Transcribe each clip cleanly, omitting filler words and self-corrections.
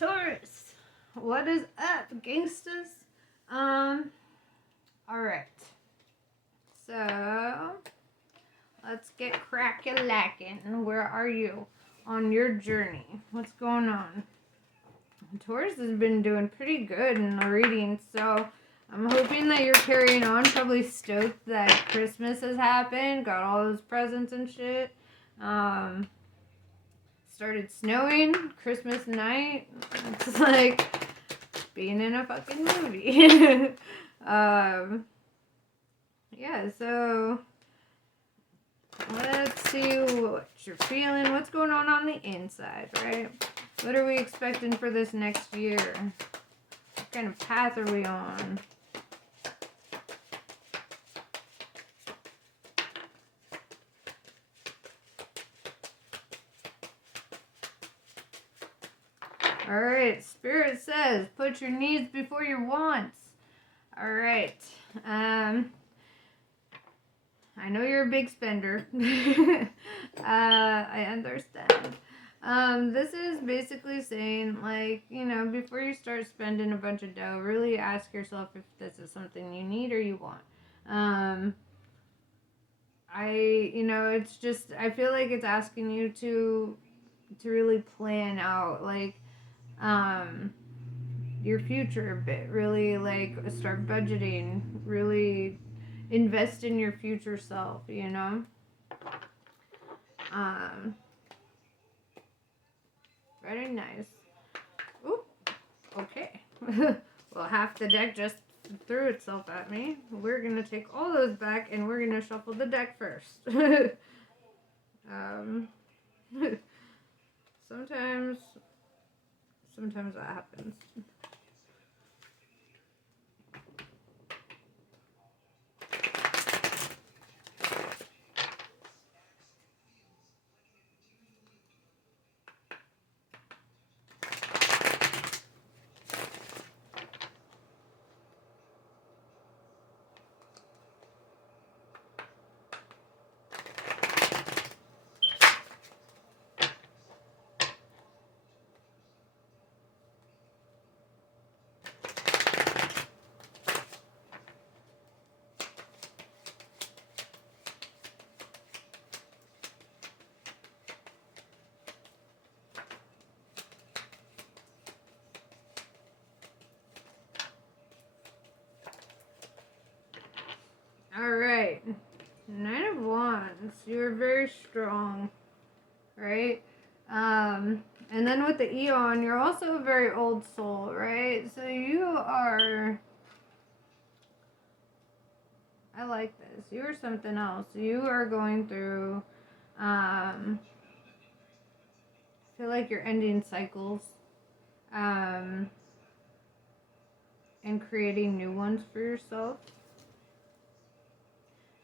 Taurus, what is up, gangsters? Alright. So, let's get crack-a-lackin'. Where are you on your journey? What's going on? Taurus has been doing pretty good in the reading, so I'm hoping that you're carrying on. Probably stoked that Christmas has happened, got all those presents and shit. Started snowing Christmas night. It's like being in a fucking movie. Yeah, so let's see what you're feeling. What's going on the inside, right? What are we expecting for this next year? What kind of path are we on? Alright, Spirit says, put your needs before your wants. Alright. I know you're a big spender. I understand. This is basically saying, like, you know, before you start spending a bunch of dough, really ask yourself if this is something you need or you want. It's just, I feel like it's asking you to really plan out, like, your future a bit. Really, like, start budgeting. Really invest in your future self, you know? Very nice. Ooh, okay. Well, half the deck just threw itself at me. We're gonna take all those back and we're gonna shuffle the deck first. Sometimes that happens. Alright. 9 of Wands. You're very strong. Right? And then with the Eon, you're also a very old soul, right? So you are... I like this. You are something else. You are going through... I feel like you're ending cycles. And creating new ones for yourself.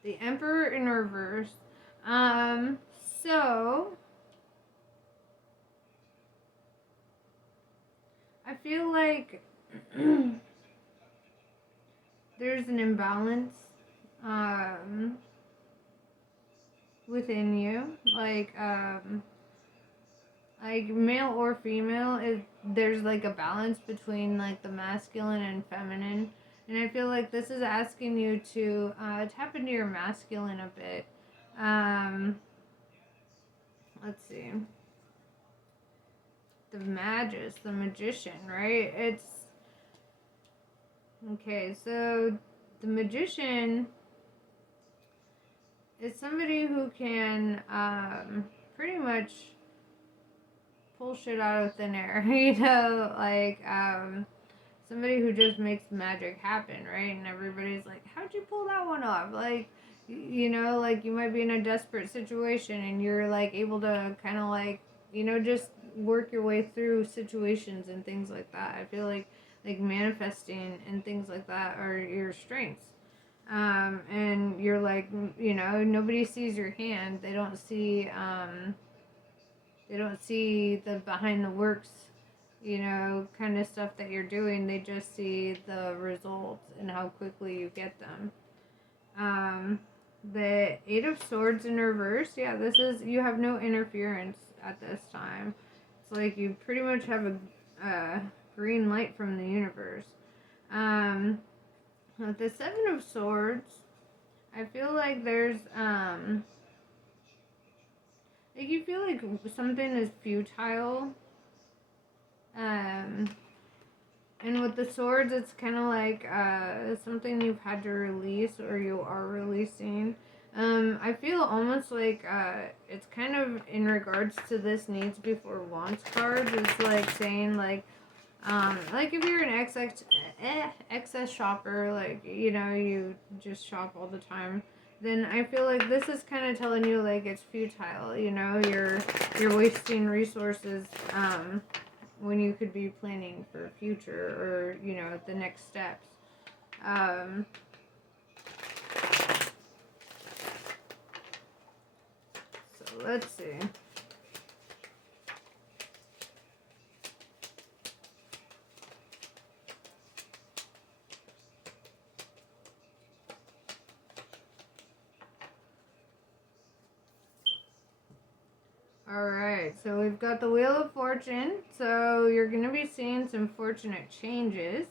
The Emperor in reverse. So I feel like there's an imbalance within you, like male or female. There's like a balance between like the masculine and feminine. And I feel like this is asking you to tap into your masculine a bit. Let's see. The Magus, the Magician, right? It's... Okay, so the Magician is somebody who can pretty much pull shit out of thin air. You know, like... somebody who just makes magic happen, right? And everybody's like, how'd you pull that one off? Like, you know, like you might be in a desperate situation and you're like able to kind of like, you know, just work your way through situations and things like that. I feel like manifesting and things like that are your strengths. And you're like, you know, nobody sees your hand. They don't see the behind the works, you know, kind of stuff that you're doing. They just see the results and how quickly you get them. The Eight of Swords in reverse. Yeah, this is, you have no interference at this time. It's like you pretty much have green light from the universe. With the Seven of Swords, I feel like there's, like you feel like something is futile. And with the swords, it's kind of like something you've had to release or you are releasing. I feel almost like it's kind of in regards to this needs before wants cards. It's like saying like if you're an excess shopper, like, you know, you just shop all the time, then I feel like this is kind of telling you like it's futile. You know, you're wasting resources when you could be planning for future or, you know, the next steps. So let's see. Alright, so we've got the Wheel of Fortune. So you're going to be seeing some fortunate changes.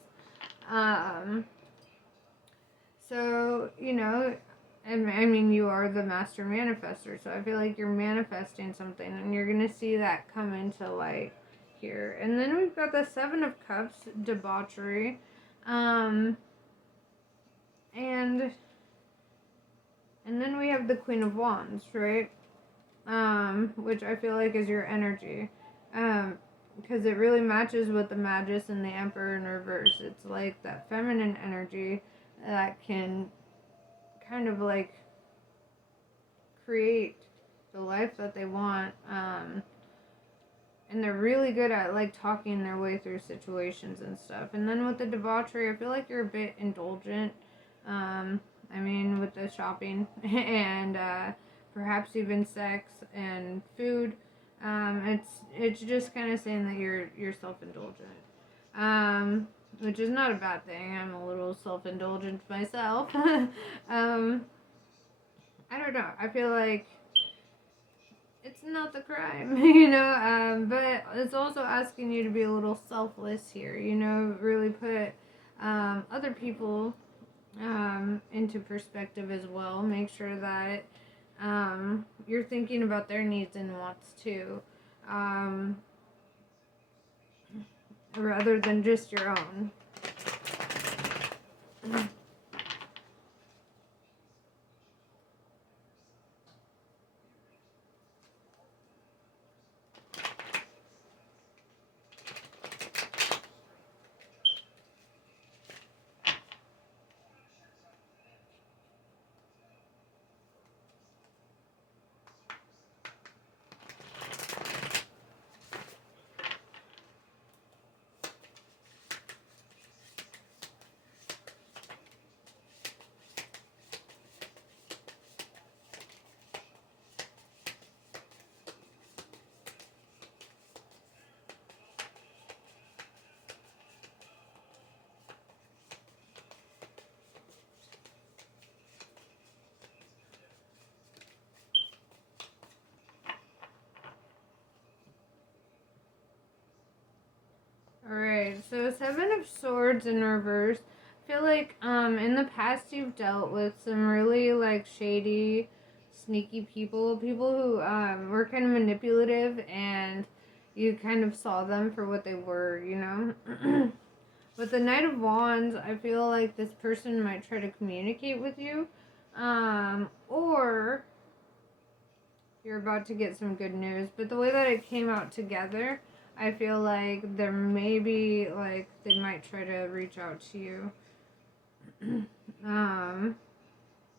So, you know, I mean, you are the master manifester. So I feel like you're manifesting something and you're going to see that come into light here. And then we've got the Seven of Cups, debauchery. And then we have the Queen of Wands, right? Which I feel like is your energy. Because it really matches with the Magus and the Emperor in reverse. It's like that feminine energy that can kind of like create the life that they want. And they're really good at like talking their way through situations and stuff. And then with the debauchery, I feel like you're a bit indulgent. I mean, with the shopping and perhaps even sex and food. It's just kind of saying that you're self-indulgent, which is not a bad thing. I'm a little self-indulgent myself. I don't know. I feel like it's not the crime, you know. But it's also asking you to be a little selfless here. You know, really put other people into perspective as well. Make sure that you're thinking about their needs and wants too, rather than just your own. Alright, so Seven of Swords in reverse. I feel like in the past you've dealt with some really like shady, sneaky people who were kind of manipulative, and you kind of saw them for what they were, you know. With the Knight of Wands, I feel like this person might try to communicate with you, or you're about to get some good news. But the way that it came out together, I feel like there may be, like, they might try to reach out to you.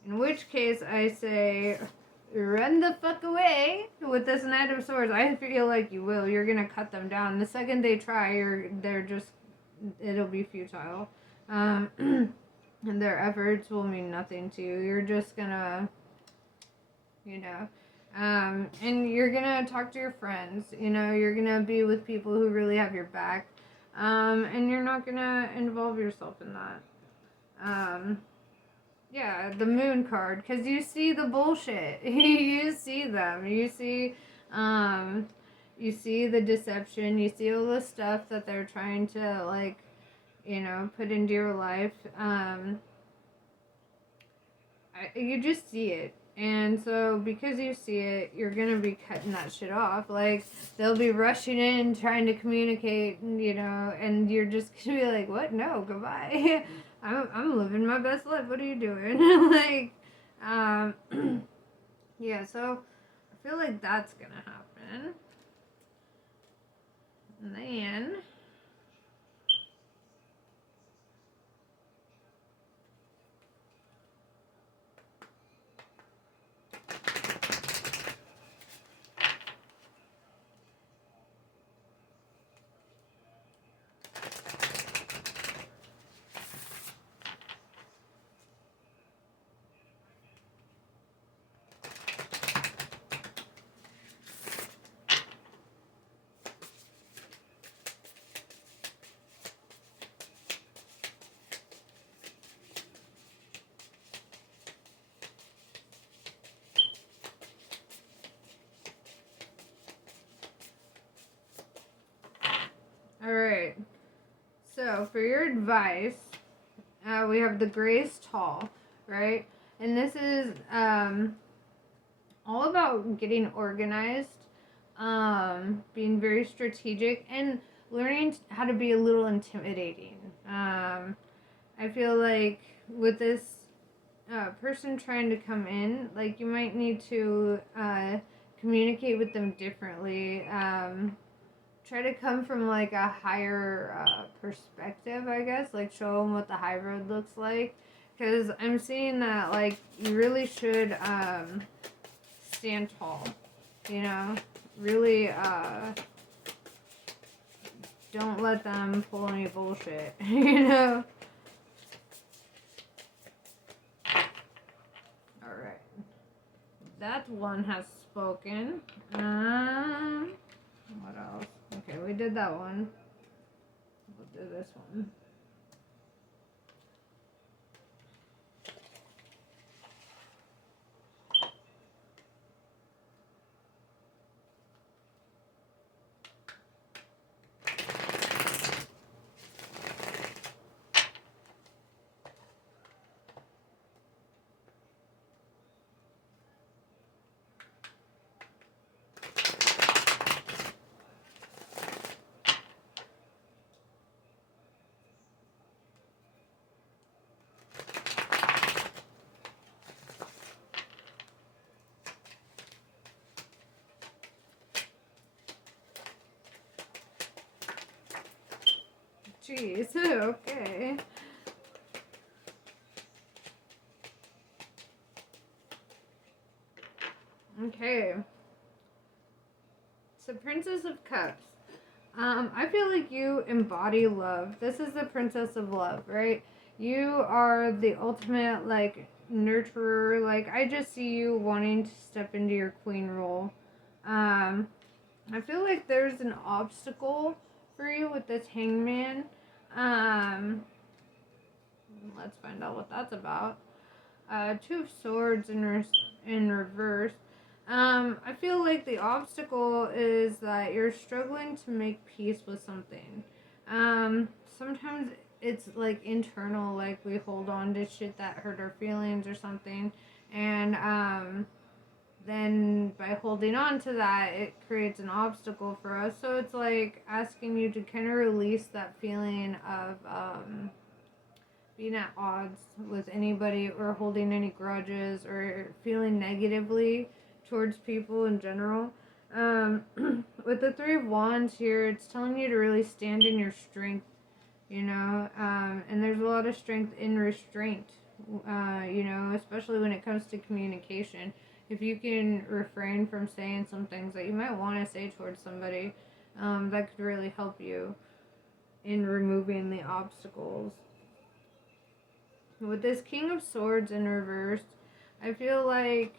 In which case I say, run the fuck away with this Knight of Swords. I feel like you will. You're gonna cut them down. The second they try, it'll be futile. And their efforts will mean nothing to you. You're just gonna, you know, and you're gonna talk to your friends, you know, you're gonna be with people who really have your back, and you're not gonna involve yourself in that. Yeah, the Moon card, because you see the bullshit. You see them. You see, you see the deception, you see all the stuff that they're trying to, like, put into your life. You just see it. And so, because you see it, you're gonna be cutting that shit off. Like, they'll be rushing in, trying to communicate, and you're just gonna be like, what? No, goodbye. I'm living my best life. What are you doing? Like, yeah, so I feel like that's gonna happen. And then, alright. So, for your advice, we have the Grace Tall, right? And this is all about getting organized, being very strategic, and learning how to be a little intimidating. I feel like with this person trying to come in, like, you might need to communicate with them differently. Try to come from, like, a higher perspective, I guess. Like, show them what the high road looks like. Because I'm seeing that, like, you really should stand tall, really don't let them pull any bullshit. Alright, that one has spoken. What else? Okay, we did that one. We'll do this one. Jeez, okay. Okay. So, Princess of Cups. I feel like you embody love. This is the Princess of Love, right? You are the ultimate, like, nurturer. Like, I just see you wanting to step into your queen role. I feel like there's an obstacle for you with this hangman. Let's find out what that's about. Two of Swords in reverse. I feel like the obstacle is that you're struggling to make peace with something. Sometimes it's like internal, like we hold on to shit that hurt our feelings or something, and then by holding on to that, it creates an obstacle for us. So it's like asking you to kind of release that feeling of being at odds with anybody or holding any grudges or feeling negatively towards people in general. With the Three of Wands here, it's telling you to really stand in your strength, and there's a lot of strength in restraint, especially when it comes to communication. If you can refrain from saying some things that you might want to say towards somebody, that could really help you in removing the obstacles. With this King of Swords in reverse, I feel like,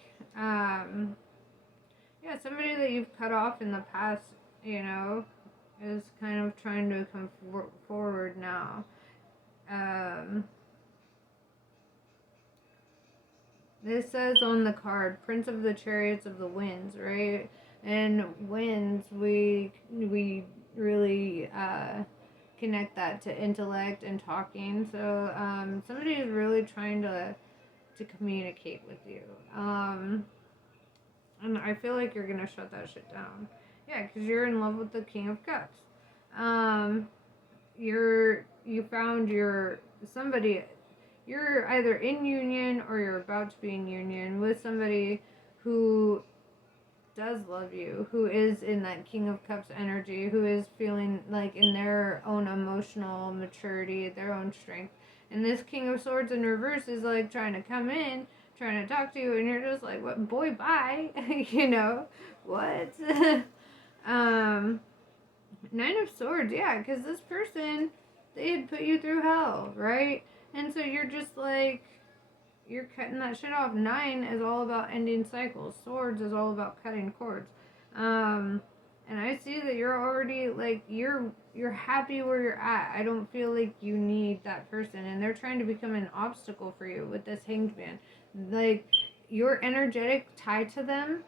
somebody that you've cut off in the past, is kind of trying to come forward now. This says on the card, Prince of the Chariots of the Winds, right? and winds, we really connect that to intellect and talking. So somebody is really trying to communicate with you. And I feel like you're gonna shut that shit down. Yeah, because you're in love with the King of Cups. Um, you found your somebody. You're either in union or you're about to be in union with somebody who does love you, who is in that King of Cups energy, who is feeling like in their own emotional maturity, their own strength. And this King of Swords in reverse is like trying to come in, trying to talk to you, and you're just like, "What, boy, bye," you know, what? um, Nine of Swords, yeah, because this person, they had put you through hell, right? And so you're just like, you're cutting that shit off. Nine is all about ending cycles. Swords is all about cutting cords. And I see that you're already like you're happy where you're at. I don't feel like you need that person, and they're trying to become an obstacle for you with this Hanged Man. Like your energetic tie to them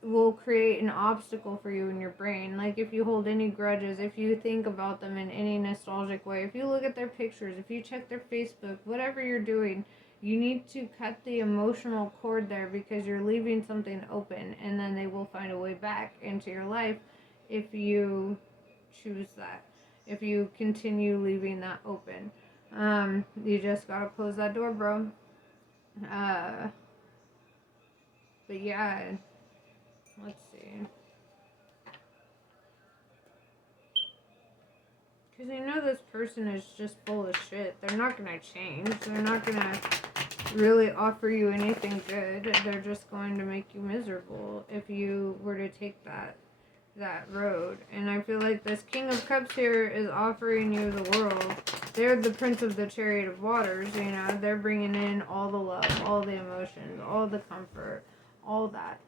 will create an obstacle for you in your brain. Like if you hold any grudges, if you think about them in any nostalgic way, if you look at their pictures, if you check their Facebook, whatever you're doing, you need to cut the emotional cord there because you're leaving something open, and then they will find a way back into your life if you choose that. If you continue leaving that open. You just gotta close that door, bro. But yeah, let's see. Because you know this person is just full of shit. They're not gonna change. They're not gonna really offer you anything good. They're just going to make you miserable if you were to take that road. And I feel like this King of Cups here is offering you the world. They're the Prince of the Chariot of Waters, you know. They're bringing in all the love, all the emotions, all the comfort, all that.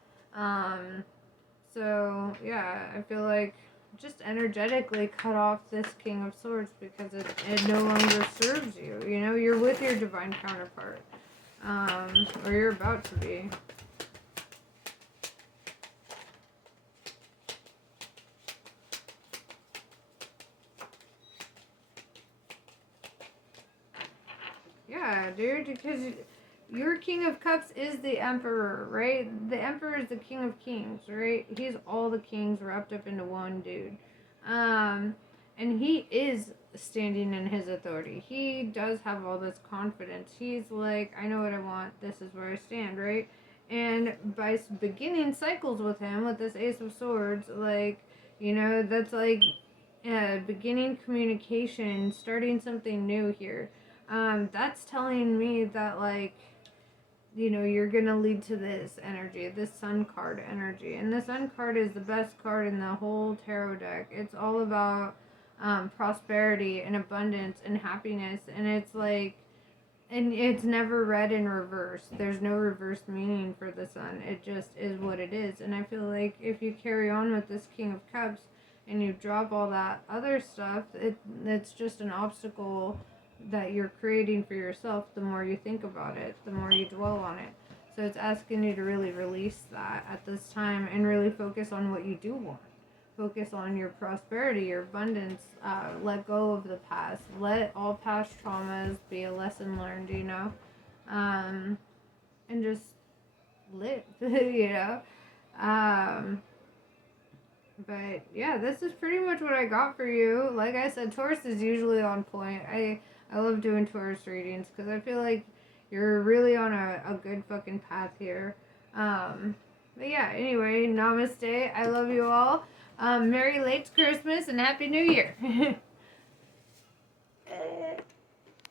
So, yeah, I feel like just energetically cut off this King of Swords because it no longer serves you. You know, you're with your divine counterpart. Or you're about to be. Yeah, dude, because your King of Cups is the Emperor, right? The Emperor is the King of Kings, right? He's all the kings wrapped up into one dude. And he is standing in his authority. He does have all this confidence. He's like, I know what I want. This is where I stand, right? And by beginning cycles with him, with this Ace of Swords, like, you know, that's like beginning communication, starting something new here. That's telling me that, like, you know, you're gonna lead to this energy, this Sun card energy. And the Sun card is the best card in the whole tarot deck. It's all about prosperity and abundance and happiness. And it's like, and it's never read in reverse. There's no reverse meaning for the Sun. It just is what it is. And I feel like if you carry on with this King of Cups and you drop all that other stuff, it's just an obstacle that you're creating for yourself. The more you think about it, the more you dwell on it. So it's asking you to really release that at this time and really focus on what you do want. Focus on your prosperity, your abundance. Let go of the past. Let all past traumas be a lesson learned, you know? And just live, you know? But yeah, this is pretty much what I got for you. Like I said, Taurus is usually on point. I love doing Taurus readings because I feel like you're really on a good fucking path here. But yeah, anyway, namaste. I love you all. Merry late Christmas and Happy New Year.